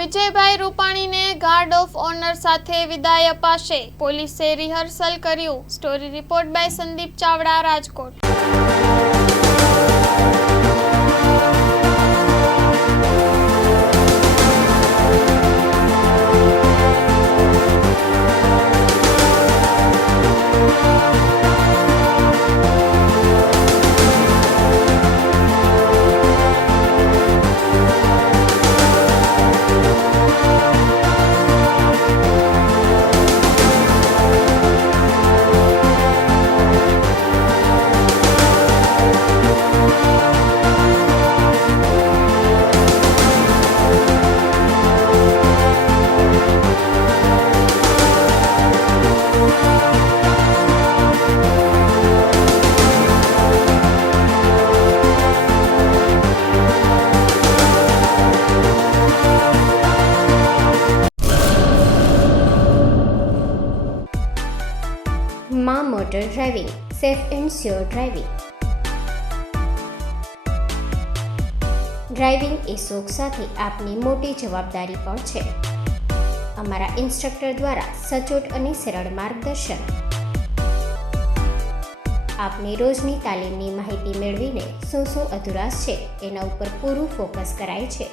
વિજયભાઈ રૂપાણીને guard of honour સાથે વિદાય અપાશે, પોલીસે રિહર્સલ કર્યું। Story report by Sandeep Chavda, Rajkot. માં motor driving, safe and sure driving. Driving એ શોખ સાથે આપની મોટી જવાબદારી પણ છે। અમારા ઇન્સ્ટ્રક્ટર દ્વારા સચોટ અને સરળ માર્ગદર્શન। આપની રોજની તાલીમની માહિતી મેળવીને શું અધુરાશ છે એના ઉપર પૂરું ફોકસ કરાય છે।